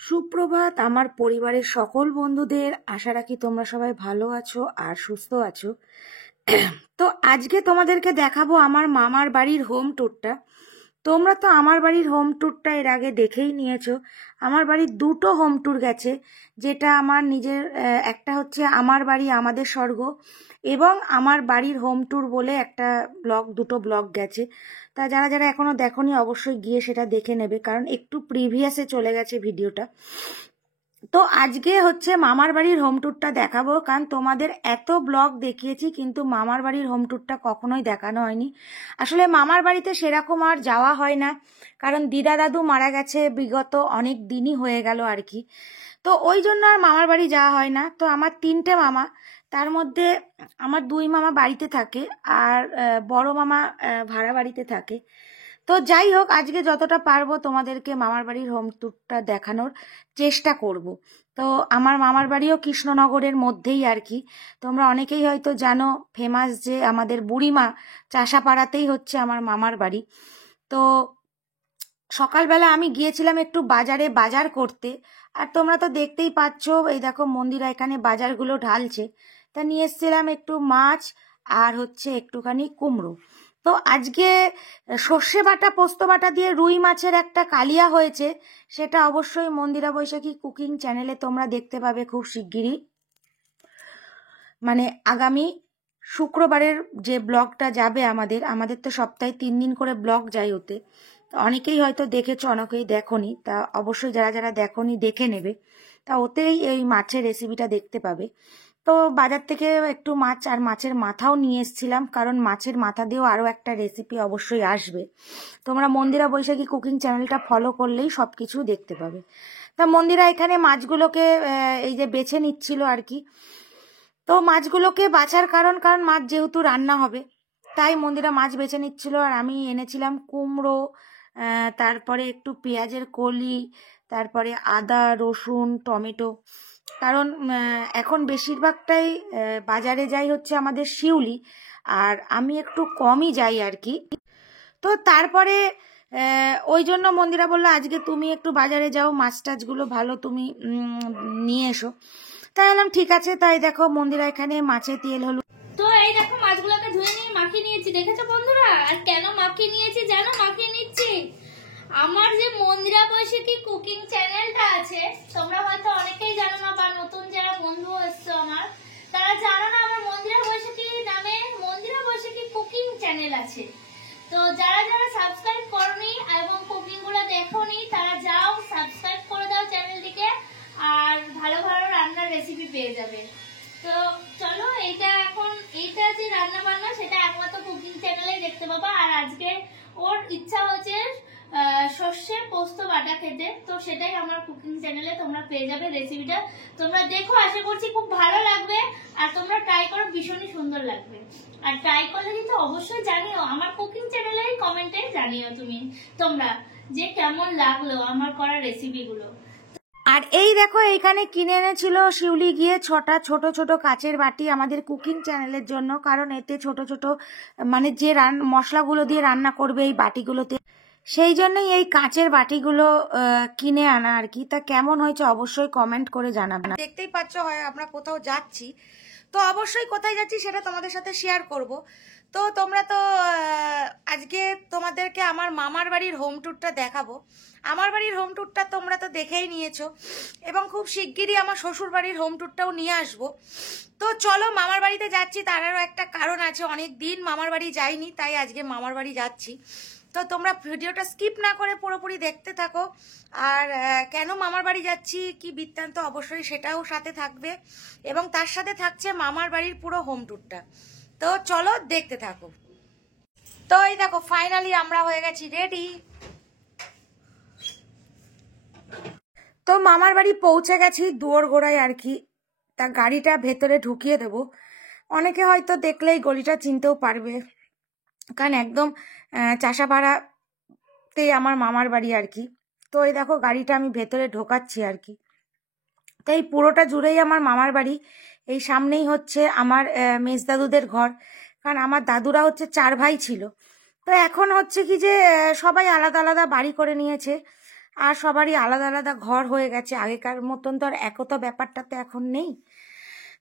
সুপ্রভাত আমার পরিবারের সকল বন্ধুদের। আশা রাখি তোমরা সবাই ভালো আছো আর সুস্থ আছো। তো আজকে তোমাদেরকে দেখাবো আমার মামার বাড়ির হোম ট্যুরটা। তোমরা তো আমার বাড়ির হোম ট্যুরটা এর আগে দেখেই নিয়েছো। আমার বাড়ির দুটো হোম ট্যুর গেছে, যেটা আমার নিজের একটা হচ্ছে আমার বাড়ি আমাদের স্বর্গ, এবং আমার বাড়ির হোম ট্যুর বলে একটা ব্লগ, দুটো ব্লগ গেছে। তা যারা যারা এখনো দেখোনি অবশ্যই গিয়ে সেটা দেখে নেবে, কারণ একটু প্রিভিয়াসে চলে গেছে ভিডিওটা। তো আজকে হচ্ছে মামার বাড়ির হোম ট্যুরটা দেখাবো, কারণ তোমাদের এত ব্লগ দেখিয়েছি কিন্তু মামার বাড়ির হোম ট্যুরটা কখনোই দেখানো হয়নি। আসলে মামার বাড়িতে সেরকম আর যাওয়া হয় না, কারণ দিদা দাদু মারা গেছে বিগত অনেক দিনই হয়ে গেল আর কি। তো ওই জন্য আর মামার বাড়ি যাওয়া হয় না। তো আমার তিনটে মামা, তার মধ্যে আমার দুই মামা বাড়িতে থাকে আর বড় মামা ভাড়া বাড়িতে থাকে। তো যাই হোক, আজকে যতটা পারবো তোমাদেরকে মামার বাড়ির হোম ট্যুরটা দেখানোর চেষ্টা করব। তো আমার মামার বাড়িও কৃষ্ণনগরের মধ্যেই আর কি। তোমরা অনেকেই হয়তো জানো, ফেমাস যে আমাদের বুড়িমা চাষাপাড়াতেই হচ্ছে আমার মামার বাড়ি। তো সকালবেলা আমি গিয়েছিলাম একটু বাজারে বাজার করতে, আর তোমরা তো দেখতেই পাচ্ছ, এই দেখো মন্দিরা এখানে বাজারগুলো ঢালছে। তা নিয়ে এসেছিলাম একটু মাছ আর হচ্ছে একটুখানি কুমড়ো। তো আজকে সর্ষে বাটা পোস্ত বাটা দিয়ে রুই মাছের একটা কালিয়া হয়েছে, সেটা অবশ্যই মন্দিরা বৈশাখী কুকিং চ্যানেলে তোমরা দেখতে পাবে খুব শিগগিরই। মানে আগামী শুক্রবারের যে ব্লগটা যাবে আমাদের আমাদের তো সপ্তাহে 3 দিন করে ব্লগ যায় ওতে। তো অনেকেই হয়তো দেখেছো, অনেকেই দেখোনি, তা অবশ্যই যারা যারা দেখোনি দেখে নেবে। তা ওতেই এই মাছের রেসিপিটা দেখতে পাবে। তো বাজার থেকে একটু মাছ আর মাছের মাথাও নিয়ে এসেছিলাম, কারণ মাছের মাথা দিয়েও আরও একটা রেসিপি অবশ্যই আসবে। তোমরা মন্দিরা বৈশাখী কুকিং চ্যানেলটা ফলো করলেই সব কিছু দেখতে পাবে। তা মন্দিরা এখানে মাছগুলোকে এই যে বেছে নিচ্ছিল আর কি। তো মাছগুলোকে বাছার কারণ, মাছ যেহেতু রান্না হবে তাই মন্দিরা মাছ বেছে নিচ্ছিল, আর আমি এনেছিলাম কুমড়ো, তারপরে একটু পেঁয়াজের কলি, তারপরে আদা রসুন টমেটো। কারণ এখন বেশিরভাগটাই বাজারে যাই হচ্ছে আমাদের শিউলি, আর আমি একটু কমই যাই আর কি। তো তারপরে ওই জন্য মন্দিরা বললো আজকে তুমি একটু বাজারে যাও, মাছ টাছগুলো ভালো তুমি নিয়ে এসো। তাই বললাম ঠিক আছে। তাই দেখো মন্দিরা এখানে মাছের তেল হলো। তো এই দেখো মাছগুলোকে ধুয়ে নিয়ে মাখিয়ে নিয়েছি, দেখেছো বন্ধুরা? আর কেন মাখিয়ে নিয়েছি জানো? মাখিয়ে নিচ্ছি আমার যে মন্দিরা বৈশাখী কুকিং চ্যানেলটা আছে, তোমরা হয়তো অনেকেই জানো না, বা নতুন যারা বন্ধু এসছো আমার, তারা জানো না আমার মন্দিরা বৈশাখী নামে মন্দিরা বৈশাখী কুকিং চ্যানেল আছে। তো যারা যারা সাবস্ক্রাইব করনি এবং কুকিং গুলো দেখোনি, তারা যাও সাবস্ক্রাইব করে দাও চ্যানেলটিকে, আর ভালো ভালো রান্নার রেসিপি পেয়ে যাবে। তো চলো, এইটা যে রান্না বান্না সেটা একমাত্র কুকিং চ্যানেলে দেখতে পাবা। আর আজকে ওর ইচ্ছা হচ্ছে সর্ষে পোস্ত বাটা খেতে, তো সেটাই আমার কুকিং চ্যানেলে তোমরা পেয়ে যাবে রেসিপিটা। তোমরা দেখো, আশা করছি খুব ভালো লাগবে, আর তোমরা ট্রাই করো, ভীষণই সুন্দর লাগবে। আর ট্রাই করলে কিন্তু অবশ্যই জানিও, আমার কুকিং চ্যানেলে কমেন্টে জানিও তোমরা যে কেমন লাগলো আমার করা রেসিপিগুলো। আর এই দেখো এইখানে কিনে এনেছিল শিউলি গিয়ে 6টা ছোট ছোট কাচের বাটি আমাদের কুকিং চ্যানেলের জন্য, কারণ এতে ছোট ছোট মানে যে মশলাগুলো দিয়ে রান্না করবে এই বাটিগুলোতে, সেই জন্যই এই কাচের বাটিগুলো কিনে আনা আর কি। তা কেমন হয়েছে অবশ্যই কমেন্ট করে জানাবেন। দেখতেই পাচ্ছ হয় আমরা কোথাও যাচ্ছি, তো অবশ্যই কোথায় যাচ্ছি সেটা তোমাদের সাথে শেয়ার করব। তো তোমরা তো আজকে তোমাদেরকে আমার মামার বাড়ির হোম ট্যুরটা দেখাবো। আমার বাড়ির হোম ট্যুরটা তোমরা তো দেখেই নিয়েছো, এবং খুব শিগগিরই আমার শ্বশুর বাড়ির হোম ট্যুরটাও নিয়ে আসবো। তো চলো, মামার বাড়িতে যাচ্ছি তারও একটা কারণ আছে, অনেক দিন মামার বাড়ি যাইনি, তাই আজকে মামার বাড়ি যাচ্ছি। তো তোমরা ভিডিওটা স্কিপ না করে পুরোপুরি দেখতে থাকো, আর কেন মামার বাড়ি যাচ্ছি কি বৃত্তান্ত অবশ্যই সেটাও সাথে থাকবে, এবং তার সাথে থাকছে মামার বাড়ির পুরো হোম ট্যুরটা। তো চলো দেখতে থাকো। তো এই দেখো ফাইনালি আমরা হয়ে গেছি রেডি। তো মামার বাড়ি পৌঁছে গেছি দুয়ারগোড়ায় আর কি। তা গাড়িটা ভেতরে ঢুকিয়ে দেব, অনেকে হয়তো দেখলেই গলিটা চিনতেও পারবে, কারণ একদম চাষাপাড়াতেই আমার মামার বাড়ি আর কি। তো এই দেখো গাড়িটা আমি ভেতরে ঢোকাচ্ছি আর কি। তো এই পুরোটা জুড়েই আমার মামার বাড়ি। এই সামনেই হচ্ছে আমার মেজ দাদুদের ঘর, কারণ আমার দাদুরা হচ্ছে 4 ভাই ছিল। তো এখন হচ্ছে কি যে সবাই আলাদা আলাদা বাড়ি করে নিয়েছে, আর সবারই আলাদা আলাদা ঘর হয়ে গেছে, আগেকার মতন তো আর একতা ব্যাপারটা তো এখন নেই।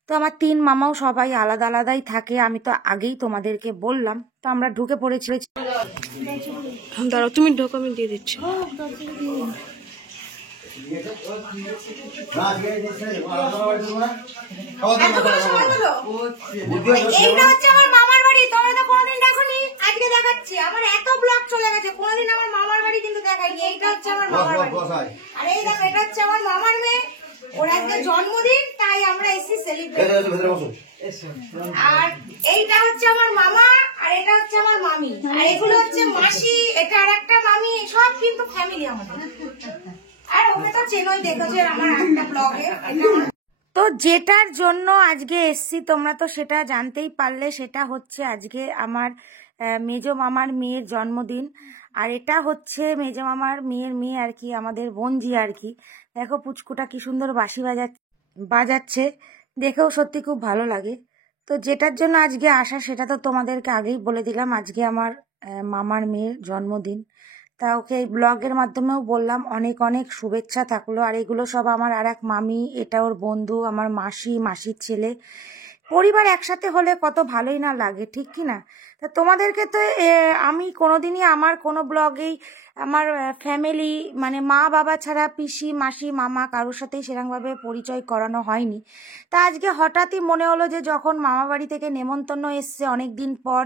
তো আমার 3 মামাও সবাই আলাদা আলাদাই থাকে, আমি তো আগেই তোমাদেরকে বললাম। তো আমরা ঢুকে পড়েছি। দাঁড়াও, তুমি ঢোকো, আমি দিয়ে দিচ্ছি। এইটা হচ্ছে আমার মামার বাড়ি, তোমরা তো কোনোদিন দেখোনি, আজকে দেখাচ্ছি। আমার এত ব্লগ চলে গেছে, কোনোদিন আমার মামার বাড়ি কিন্তু দেখাইনি। এইটা হচ্ছে আমার মামার বাড়ি, আর এই দেখো এটা হচ্ছে আমার মামার মেয়ে, ওর আজকে জন্মদিন, তাই আমরা এসেছি সেলিব্রেট। আর এইটা হচ্ছে আমার মামা, আর এটা হচ্ছে আমার মামি, আর এগুলো হচ্ছে মাসি, এটা আর একটা মামি, সব কিন্তু ফ্যামিলি আমাদের। আর ওকে তো চেনোই, দেখেছো আমার একটা ব্লগে। তো যেটার জন্য আজকে এসছি তোমরা তো সেটা জানতেই পারলে, সেটা হচ্ছে আজকে আমার মেজো মামার মেয়ের জন্মদিন। আর এটা হচ্ছে মেজো মামার মেয়ের মেয়ে আর কি, আমাদের বোনজি আর কি। দেখো পুচকুটা কি সুন্দর বাঁশি বাজাচ্ছে, দেখেও সত্যি খুব ভালো লাগে। তো যেটার জন্য আজকে আসা সেটা তো তোমাদেরকে আগেই বলে দিলাম, আজকে আমার মামার মেয়ের জন্মদিন। তা ওকে এই ব্লগের মাধ্যমেও বললাম অনেক অনেক শুভেচ্ছা থাকলো। আর এগুলো সব আমার আর এক মামি, এটা ওর বন্ধু, আমার মাসি, মাসির ছেলে। পরিবার একসাথে হলে কত ভালোই না লাগে, ঠিক কি না? তা তোমাদেরকে তো আমি কোনোদিনই আমার কোনো ব্লগেই আমার ফ্যামিলি মানে মা বাবা ছাড়া পিসি, মাসি, মামা কারোর সাথেই সেরকমভাবে পরিচয় করানো হয়নি। তা আজকে হঠাৎই মনে হলো যে যখন মামা বাড়ি থেকে নেমন্তন্ন এসছে অনেক দিন পর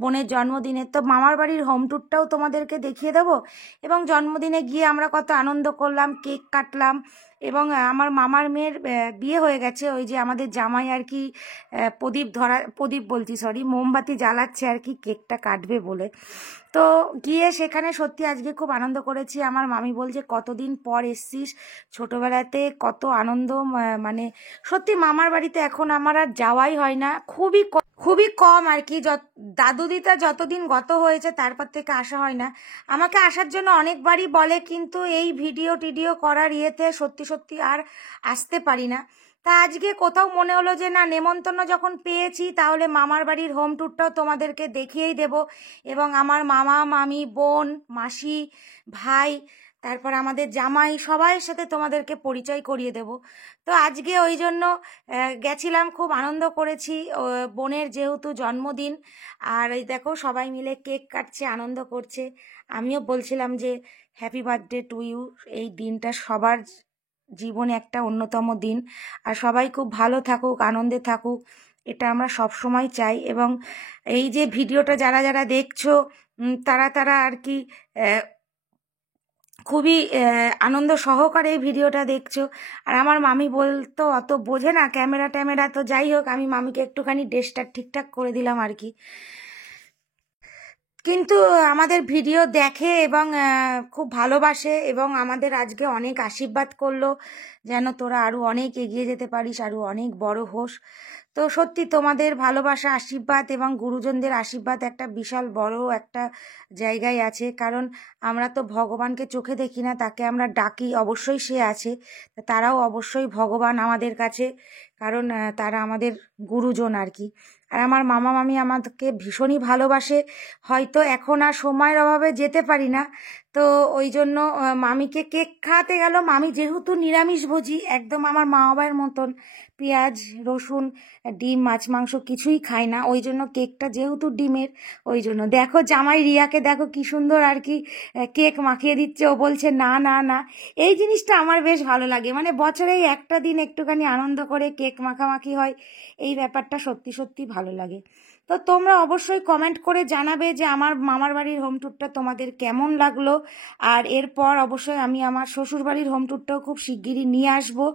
বোনের জন্মদিনে, তো মামার বাড়ির হোম ট্যুরটাও তোমাদেরকে দেখিয়ে দেবো। এবং জন্মদিনে গিয়ে আমরা কত আনন্দ করলাম, কেক কাটলাম। এবং আমার মামার মেয়ের বিয়ে হয়ে গেছে, ওই যে আমাদের জামাই আর কি প্রদীপ বলছি সরি, মোমবাতি জ্বালাচ্ছে আর কি কেকটা কাটবে বলে। তো গিয়ে সেখানে সত্যি আজকে খুব আনন্দ করেছি। আমার মামি বলছে কতদিন পর এসছিস, ছোটবেলাতে কত আনন্দ, মানে সত্যি মামার বাড়িতে এখন আমার আর যাওয়াই হয় না, খুবই কম আর কি। দাদু দিদা যতদিন গত হয়েছে তারপর থেকে আসা হয় না। আমাকে আসার জন্য অনেকবারই বলে, কিন্তু এই ভিডিও করার ইয়েতে সত্যি সত্যি আর আসতে পারি না। তা আজকে কোথাও মনে হলো যে না, নেমন্তন্ন যখন পেয়েছি তাহলে মামার বাড়ির হোম ট্যুরটাও তোমাদেরকে দেখিয়েই দেব। এবং আমার মামা, মামি, বোন, মাসি, ভাই, তারপর আমাদের জামাই, সবাইয়ের সাথে তোমাদেরকে পরিচয় করিয়ে দেব। তো আজকে ওই জন্য গেছিলাম, খুব আনন্দ করেছি। বোনের যেহেতু জন্মদিন, আর এই দেখো সবাই মিলে কেক কাটছে, আনন্দ করছে। আমিও বলছিলাম যে হ্যাপি বার্থডে টু ইউ। এই দিনটা সবার জীবনে একটা অন্যতম দিন, আর সবাই খুব ভালো থাকুক, আনন্দে থাকুক, এটা আমরা সব সময় চাই। এবং এই যে ভিডিওটা যারা যারা দেখছো তারা আর কি খুবই আনন্দ সহকারে এই ভিডিওটা দেখছো। আর আমার মামি বলতো অত বোঝে না ক্যামেরা, তো যাই হোক আমি মামিকে একটুখানি ড্রেসটা ঠিকঠাক করে দিলাম আর কি। কিন্তু আমাদের ভিডিও দেখে এবং খুব ভালোবাসে, এবং আমাদের আজকে অনেক আশীর্বাদ করলো যেন তোরা আরও অনেক এগিয়ে যেতে পারিস, আরও অনেক বড় হোস। তো সত্যি তোমাদের ভালোবাসা, আশীর্বাদ এবং গুরুজনদের আশীর্বাদ একটা বিশাল বড় একটা জায়গায় আছে। কারণ আমরা তো ভগবানকে চোখে দেখি না, তাকে আমরা ডাকি, অবশ্যই সে আছে, তারাও অবশ্যই ভগবান আমাদের কাছে, কারণ তারা আমাদের গুরুজন আর কি। আর আমার মামা মামি আমাকে ভীষণই ভালোবাসে। হয়তো এখন আর সময়ের অভাবে যেতে পারি না, তো ওই জন্য মামিকে কেক খাওয়াতে গেল। মামি যেহেতু নিরামিষভোজী, একদম আমার মা বাবার মতন, পেঁয়াজ, রসুন, ডিম, মাছ, মাংস কিছুই খায় না, ওই জন্য কেকটা যেহেতু ডিমের, ওই জন্য দেখো জামাই রিয়াকে দেখো কি সুন্দর আর কি কেক মাখিয়ে দিচ্ছে। ও বলছে না না না, এই জিনিসটা আমার বেশ ভালো লাগে, মানে বছরে একটা দিন একটুখানি আনন্দ করে কেক মাখামাখি হয়, এই ব্যাপারটা সত্যি সত্যি ভালো লাগে। তো তোমরা অবশ্যই কমেন্ট করে জানাবে যে আমার মামার বাড়ির হোম ট্যুরটা তোমাদের কেমন লাগলো। আর এরপর অবশ্যই আমি আমার শ্বশুর বাড়ির হোম ট্যুরটাও খুব শিগগিরই নিয়ে আসবো।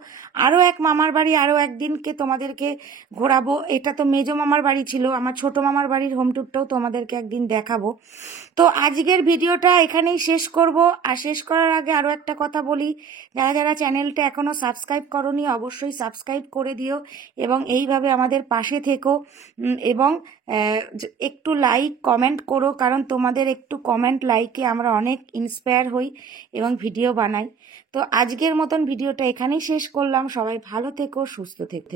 আরও এক মামার বাড়ি আরও একদিনকে তোমাদেরকে ঘোরাবো। এটা তো মেজো মামার বাড়ি ছিল, আমার ছোট মামার বাড়ির হোম ট্যুরটাও তোমাদেরকে একদিন দেখাবো। তো আজকের ভিডিওটা এখানেই শেষ করব। আর শেষ করার আগে আরও একটা কথা বলি, যারা যারা চ্যানেলটা এখনও সাবস্ক্রাইব করোনি অবশ্যই সাবস্ক্রাইব করে দিও, এবং এইভাবে আমাদের পাশে থেকো, এবং একটু লাইক কমেন্ট করো, কারণ তোমাদের একটু কমেন্ট লাইকে আমরা অনেক ইন্সপায়ার হই এবং ভিডিও বানাই। তো আজকের মতন ভিডিওটা এখানেই শেষ করলাম। সবাই ভালো থেকো, সুস্থ থেকো।